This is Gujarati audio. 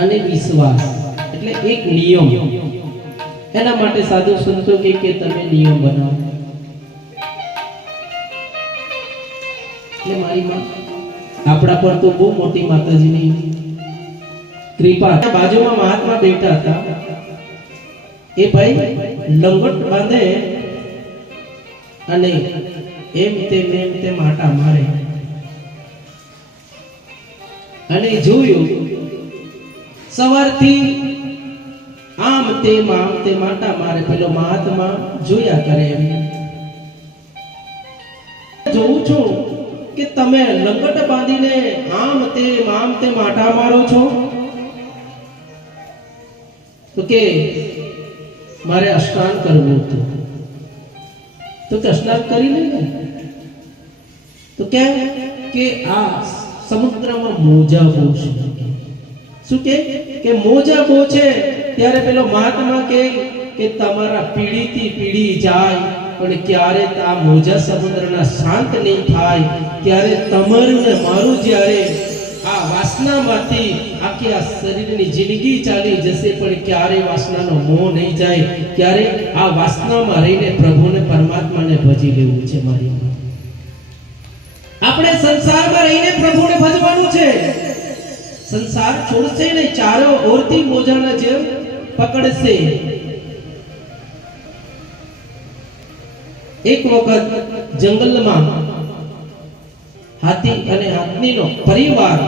અને વિશ્વાસ એટલે એક નિયમ. એના માટે સાધુ સંતો કે તમે નિયમ બનાવો. એટલે મારી માં આપણા પર તો બહુ મોટી માતાજીની કૃપા. બાજુમાં મહાત્મા બેઠા હતા. એ ભાઈ લંગોટ બાંધે અને એમ તેમ આટા મારે. અને જોયું સવારથી આમ તે આટા મારે. પેલો મહાત્મા જોયા કરે. એમ જોઉં છું કે તમે લંગોટ બાંધીને આમ તે આટા મારો છો. તો કે મારે સ્નાન કરવું હતું. તો સ્નાન કરી લે ને. તો કેમ કે આ સમુદ્રમાં મોજા બહુ છે. શું કે મોજા બહુ છે. ત્યારે પેલો મહાત્મા કે તમારા પીડીથી પીડી જાય પણ ક્યારે આ મોજા સમુદ્રના શાંત નહીં થાય ત્યારે તમારું ને મારું જ્યારે આ વાસનામાંથી આખી આ શરીરની જિંદગી ચાલી જશે પણ ક્યારે વાસનાનો મોહ નહીં જાય. ક્યારે આ વાસનામાં રહીને પ્રભુને પરમાત્માને ભજી લેવું છે. મારી આપણે સંસારમાં રહીને પ્રભુને ભજવાનું છે. સંસાર છોડશે નહીં. ચારો ઓરથી મોજાના જેમ પકડશે. એક વખત જંગલમાં હાથી અને હાથીનો પરિવાર